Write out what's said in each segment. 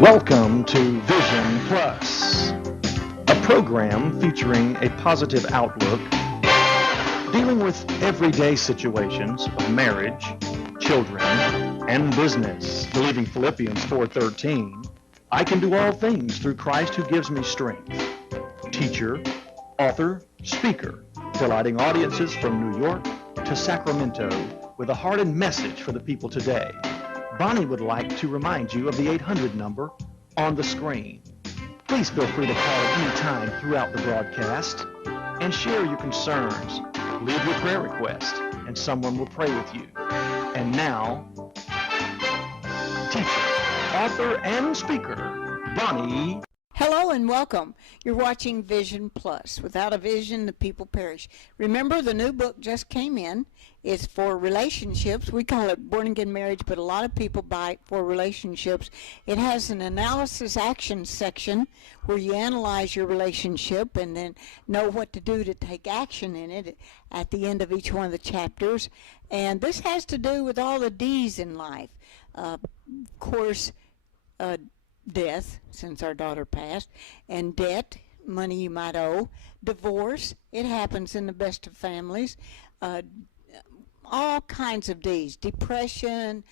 Welcome to Vision Plus, a program featuring a positive outlook, dealing with everyday situations of marriage, children, and business. Believing Philippians 4:13, I can do all things through Christ who gives me strength. Teacher, author, speaker, delighting audiences from New York to Sacramento with a heart and message for the people today. Bonnie would like to remind you of the 800 number on the screen. Please feel free to call at any time throughout the broadcast and share your concerns. Leave your prayer request and someone will pray with you. And now, teacher, author, and speaker, Bonnie. Hello and welcome. You're watching Vision Plus. Without a vision, the people perish. Remember, the new book just came in. It's for relationships. We call it Born Again Marriage, but a lot of people buy it for relationships. It has an analysis action section where you analyze your relationship and then know what to do to take action in it at the end of each one of the chapters. And this has to do with all the D's in life. Of course, death, since our daughter passed, and debt, money you might owe, divorce, it happens in the best of families, all kinds of D's, depression,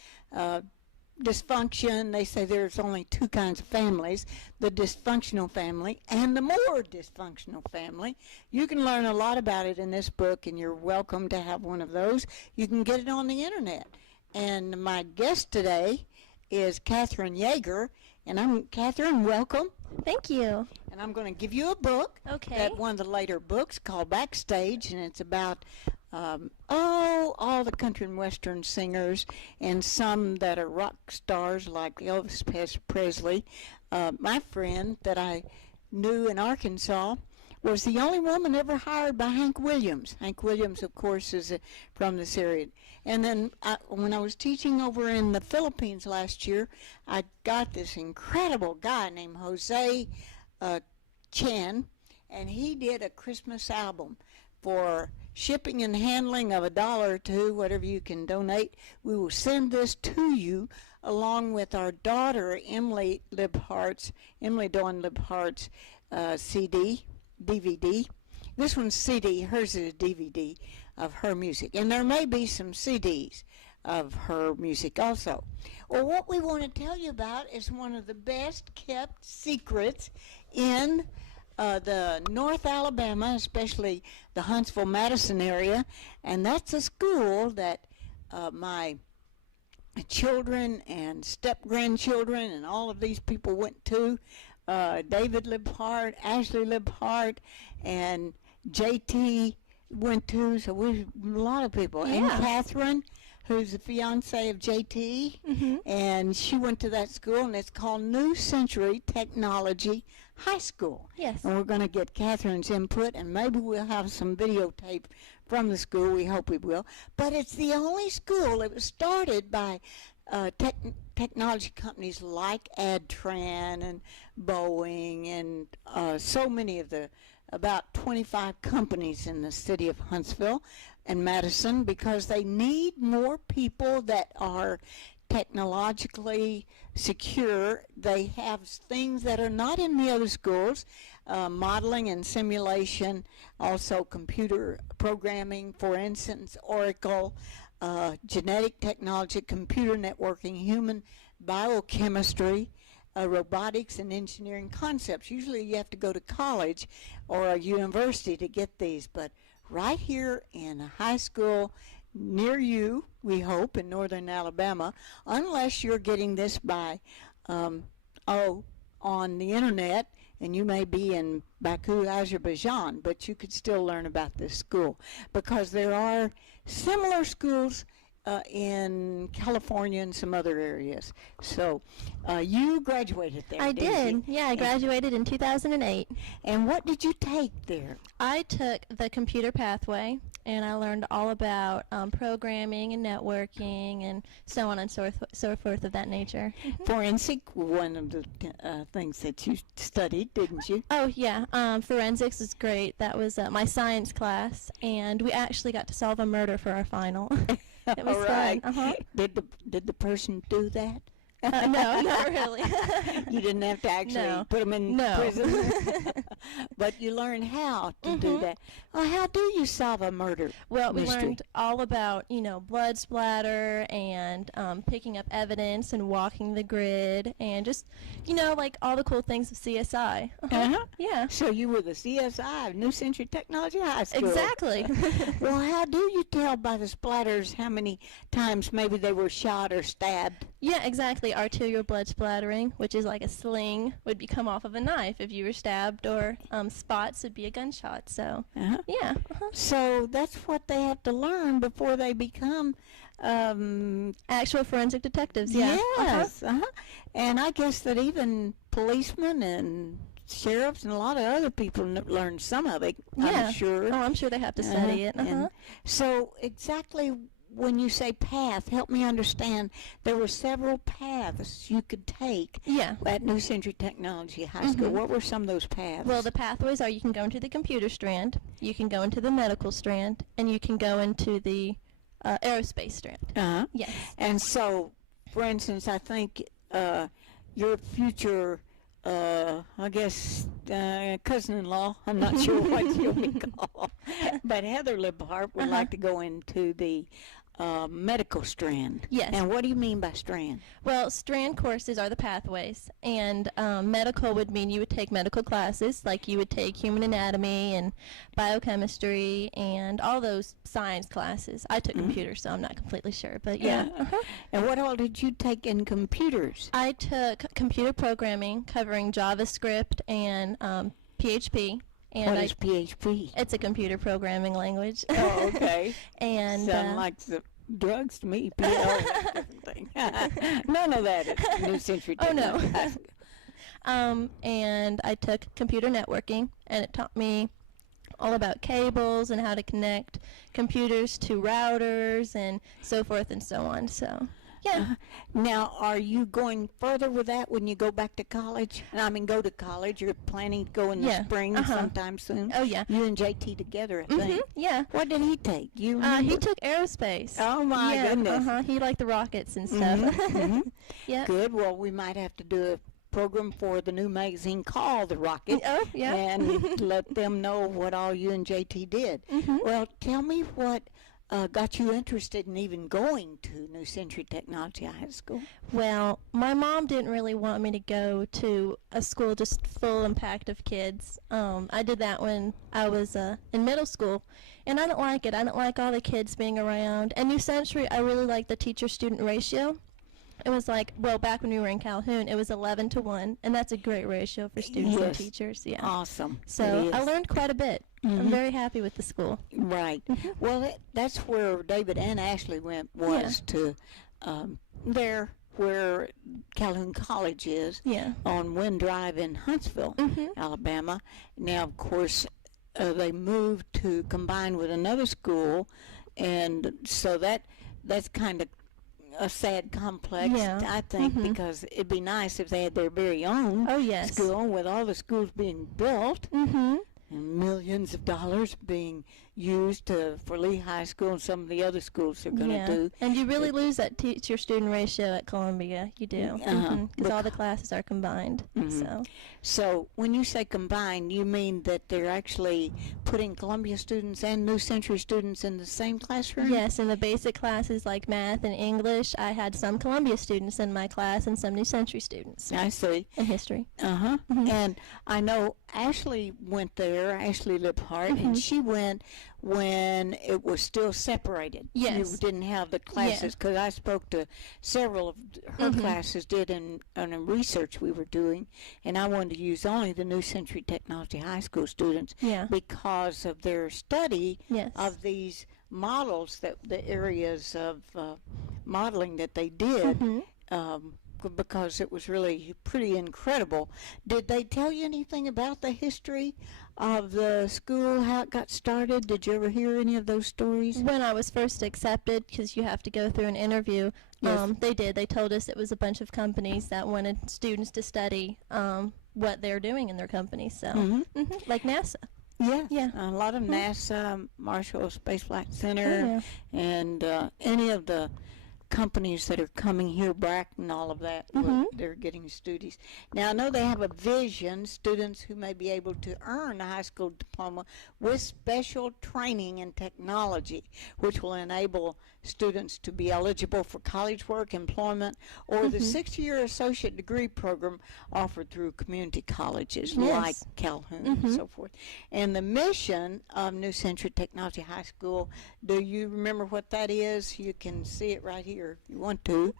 dysfunction. They say there's only two kinds of families, the dysfunctional family and the more dysfunctional family. You can learn a lot about it in this book, and you're welcome to have one of those. You can get it on the internet. And my guest today is Kathryn Yeager. And Kathryn, welcome. Thank you. And I'm going to give you a book. Okay. One of the later books called Backstage, and it's about all the country and western singers and some that are rock stars like Elvis Presley. My friend that I knew in Arkansas was the only woman ever hired by Hank Williams. Hank Williams, of course, is from this area. And then when I was teaching over in the Philippines last year, I got this incredible guy named Jose Chan, and he did a Christmas album for shipping and handling of $1 or $2, whatever you can donate. We will send this to you along with our daughter, Emily Dawn Libhart's CD, DVD. This one's CD, hers is a DVD of her music. And there may be some CDs of her music also. Well, what we want to tell you about is one of the best kept secrets in the North Alabama, especially the Huntsville-Madison area. And that's a school that my children and step-grandchildren and all of these people went to. David Libhart, Ashley Libhart, and JT went to, so a lot of people. Yeah. And Kathryn, who's the fiance of JT, and she went to that school, and it's called New Century Technology High School. Yes. And we're going to get Kathryn's input, and maybe we'll have some videotape from the school. We hope we will. But it's the only school. It was started by technology companies like Adtran and Boeing and so many of the about 25 companies in the city of Huntsville and Madison, because they need more people that are technologically secure. They have things that are not in the other schools, modeling and simulation, also computer programming, for instance, Oracle, genetic technology, computer networking, human biochemistry, robotics, and engineering concepts. Usually you have to go to college or a university to get these, but right here in a high school near you, we hope, in northern Alabama, unless you're getting this by on the internet, and you may be in Baku, Azerbaijan, but you could still learn about this school, because there are similar schools in California and some other areas. So you graduated there. I did. Yeah, I graduated in 2008. And what did you take there? I took the computer pathway, and I learned all about programming and networking and so on and so forth of that nature. Forensic, one of the things that you studied, didn't you? Oh, yeah. Forensics is great. That was my science class, and we actually got to solve a murder for our final. It was all right. fun. Did the person do that? No, not really. You didn't have to actually put them in prison. But you learned how to do that. Well, how do you solve a murder Well, we mystery? learned all about, blood splatter and picking up evidence and walking the grid and just, like all the cool things of CSI. Yeah. So you were the CSI of New Century Technology High School. Exactly. Well, how do you tell by the splatters how many times maybe they were shot or stabbed? Yeah, exactly. Arterial blood splattering, which is like a sling, would come off of a knife if you were stabbed, or spots would be a gunshot. So, yeah. So that's what they have to learn before they become actual forensic detectives. Yeah. Yes. And I guess that even policemen and sheriffs and a lot of other people learn some of it. Yeah. I'm sure. Oh, I'm sure they have to study it. And so exactly. When you say path, help me understand. There were several paths you could take at New Century Technology High School. What were some of those paths? Well, the pathways are you can go into the computer strand, you can go into the medical strand, and you can go into the aerospace strand. Yes. And so, for instance, I think your future, I guess, cousin-in-law, I'm not sure what you'll be called, but Heather Liebhart would like to go into the medical strand. Yes. And what do you mean by strand? Well, strand courses are the pathways, and medical would mean you would take medical classes, like you would take human anatomy and biochemistry and all those science classes. I took computers, so I'm not completely sure, but yeah. And what all did you take in computers? I took computer programming, covering JavaScript and PHP. And what is PHP? It's a computer programming language. Oh, okay. And sound like the drugs to me. Different thing. None of that is New Century Technology. Oh no. And I took computer networking, and it taught me all about cables and how to connect computers to routers and so forth and so on. So. Yeah. Now, are you going further with that when you go back to college? I mean, go to college. You're planning to go in the spring sometime soon. Oh, yeah. You and JT together, I think. Yeah. What did he take? You he took aerospace. Oh, my goodness. He liked the rockets and stuff. Yeah. Good. Well, we might have to do a program for the new magazine called The Rocket. Oh, yeah. And let them know what all you and JT did. Well, tell me what got you interested in even going to New Century Technology High School? Well, my mom didn't really want me to go to a school just full and packed of kids. I did that when I was in middle school, and I didn't like it. I didn't like all the kids being around. And New Century, I really liked the teacher-student ratio. It was like, well, back when we were in Calhoun, it was 11 to 1, and that's a great ratio for students and teachers. Yeah. Awesome. So I learned quite a bit. I'm very happy with the school. Right. Well, that's where David and Ashley went, was to there where Calhoun College is, on Wind Drive in Huntsville, Alabama. Now, of course, they moved to combine with another school, and so that's kind of a sad complex, I think, because it'd be nice if they had their very own school with all the schools being built and millions of dollars being used for Lee High School and some of the other schools are going to do. And you really lose that teacher-student ratio at Columbia. You do, because all the classes are combined. So when you say combined, you mean that they're actually putting Columbia students and New Century students in the same classroom? Yes, in the basic classes like math and English, I had some Columbia students in my class and some New Century students. I see. And history. And I know Ashley went there, Ashley Liebhart, and she went when it was still separated. Yes. You didn't have the classes, because I spoke to several of her classes, in a research we were doing, and I wanted to use only the New Century Technology High School students because of their study of these models, that the areas of modeling that they did, because it was really pretty incredible. Did they tell you anything about the history of the school, how it got started? Did you ever hear any of those stories? When I was first accepted, because you have to go through an interview, they did. They told us it was a bunch of companies that wanted students to study what they're doing in their company, so like NASA. Yeah, a lot of NASA, Marshall Space Flight Center, and any of the companies that are coming here, Brack and all of that. They're getting students. Now, I know they have a vision, students who may be able to earn a high school diploma with special training in technology, which will enable students to be eligible for college work, employment, or the 6-year associate degree program offered through community colleges like Calhoun and so forth. And the mission of New Century Technology High School, do you remember what that is? You can see it right here if you want to.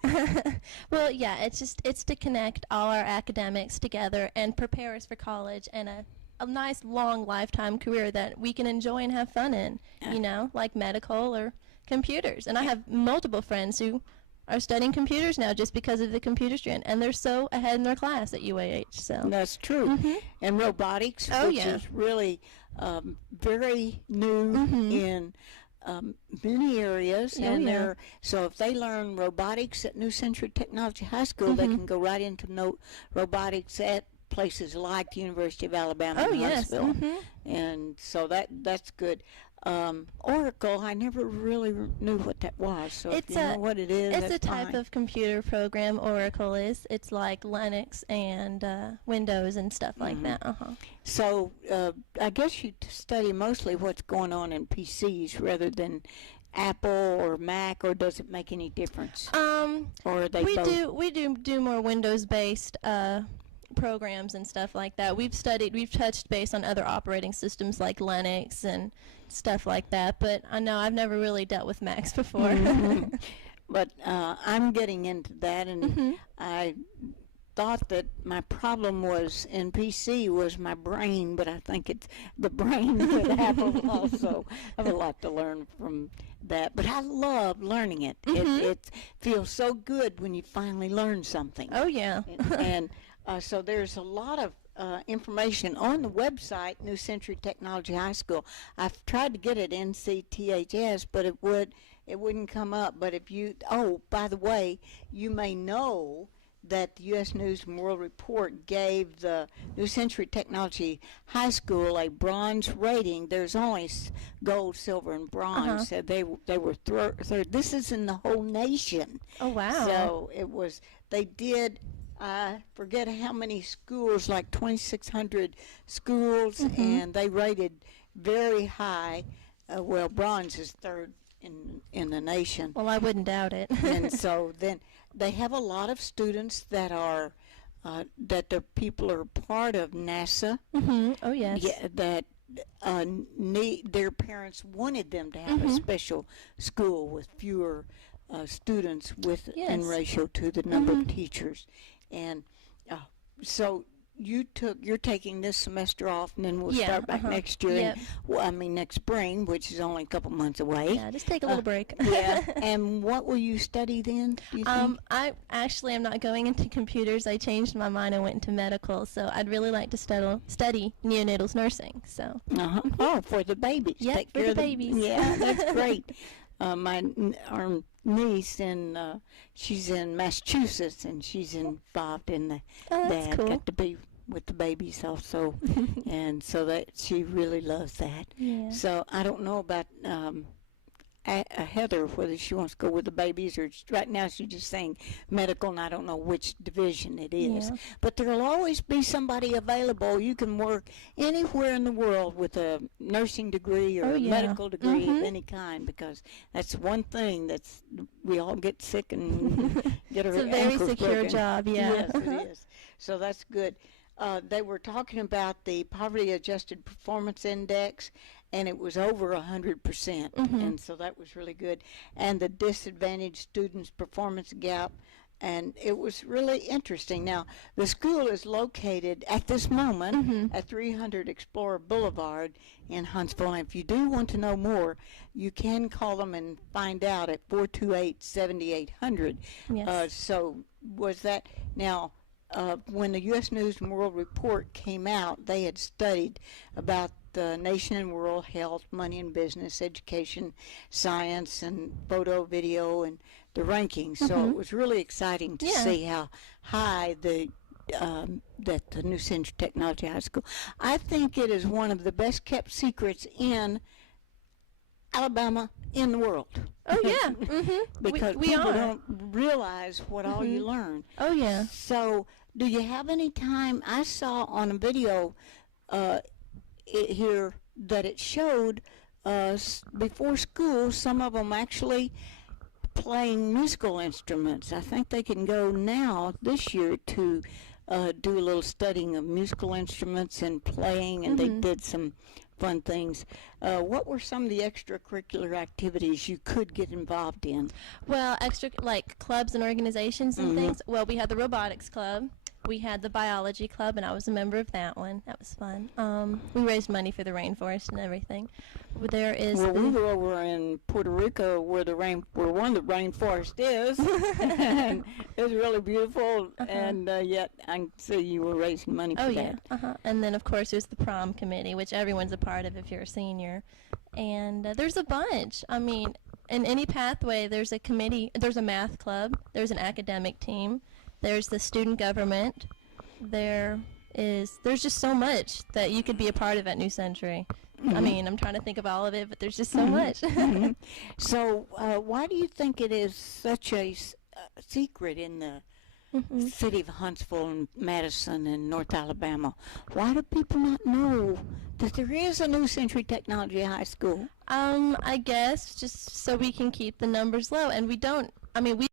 Well, yeah, it's to connect all our academics together and prepare us for college and a nice long lifetime career that we can enjoy and have fun in, you know, like medical or computers. And I have multiple friends who are studying computers now just because of the computer strand, and they're so ahead in their class at UAH. So that's true. And robotics, which is really very new in many areas, and so if they learn robotics at New Century Technology High School, they can go right into robotics at places like the University of Alabama in Huntsville. And so that's good. Oracle, I never really knew what that was, so if you know what it is, it's a type of computer program. Oracle is. It's like Linux and Windows and stuff like that. So I guess you study mostly what's going on in PCs rather than Apple or Mac, or does it make any difference? Or are they both? We do more Windows-based programs and stuff like that. We've touched base on other operating systems like Linux and stuff like that, but I know I've never really dealt with Macs before. But I'm getting into that, and I thought that my problem was in PC was my brain, but I think it's the brain with Apple also. I have a lot to learn from that, but I love learning it. It feels so good when you finally learn something. Oh, yeah. And so there's a lot of information on the website, New Century Technology High School. I've tried to get it NCTHS, but it wouldn't come up. But if you, by the way, you may know that the U.S. News and World Report gave the New Century Technology High School a bronze rating. There's only gold, silver, and bronze. So they were third. This is in the whole nation. Oh, wow. So they did, I forget how many schools, like 2,600 schools, and they rated very high. Well, bronze is third in the nation. Well, I wouldn't doubt it. And so then they have a lot of students that are that the people are part of NASA. Oh, yes. Yeah, that their parents wanted them to have a special school with fewer students in ratio to the number of teachers. And so you're taking this semester off, and then we'll start back next year. And, next spring, which is only a couple months away. Yeah, just take a little break. And what will you study then, do you think? I actually am not going into computers. I changed my mind and went into medical, so I'd really like to study neonatal nursing. So. Oh, for the babies. Yeah, for the babies. Yeah, that's great. Our niece, she's in Massachusetts, and she's involved in that. That's cool. Got to be with the babies also, and so that she really loves that. Yeah. So I don't know about Heather, whether she wants to go with the babies, or right now she's just saying medical, and I don't know which division it is. But there will always be somebody available. You can work anywhere in the world with a nursing degree or a medical degree of any kind, because that's one thing we all get sick and get our ankles broken. It's a very secure job, Yes, it is. So that's good. They were talking about the Poverty-Adjusted Performance Index, and it was over 100%, and so that was really good. And the Disadvantaged Students Performance Gap, and it was really interesting. Now, the school is located at this moment at 300 Explorer Boulevard in Huntsville, and if you do want to know more, you can call them and find out at 428-7800. Yes. So was that, now, when the U.S. News and World Report came out, they had studied about the nation and world, health, money and business, education, science, and photo, video, and the rankings. So it was really exciting to see how high that the New Century Technology High School. I think it is one of the best kept secrets in Alabama in the world. Oh yeah. Mhm. Because we people are. don't realize what all you learn. Oh yeah. So, do you have any time? I saw on a video here that it showed before school, some of them actually playing musical instruments. I think they can go now this year to do a little studying of musical instruments and playing, and they did some fun things. What were some of the extracurricular activities you could get involved in? Well, extra like clubs and organizations and things. Well, we had the robotics club. We had the biology club, and I was a member of that one. That was fun. We raised money for the rainforest and everything. There is. Well, we were over in Puerto Rico where where one of the rainforest is, and it was really beautiful. And yet, I can see you were raising money for that. And then, of course, there's the prom committee, which everyone's a part of if you're a senior. And there's a bunch. I mean, in any pathway, there's a committee. There's a math club. There's an academic team. There's the student government. There's just so much that you could be a part of at New Century. I mean, I'm trying to think of all of it, but there's just so much. So, why do you think it is such a secret in the city of Huntsville and Madison and North Alabama? Why do people not know that there is a New Century Technology High School? I guess just so we can keep the numbers low, and we don't. I mean, we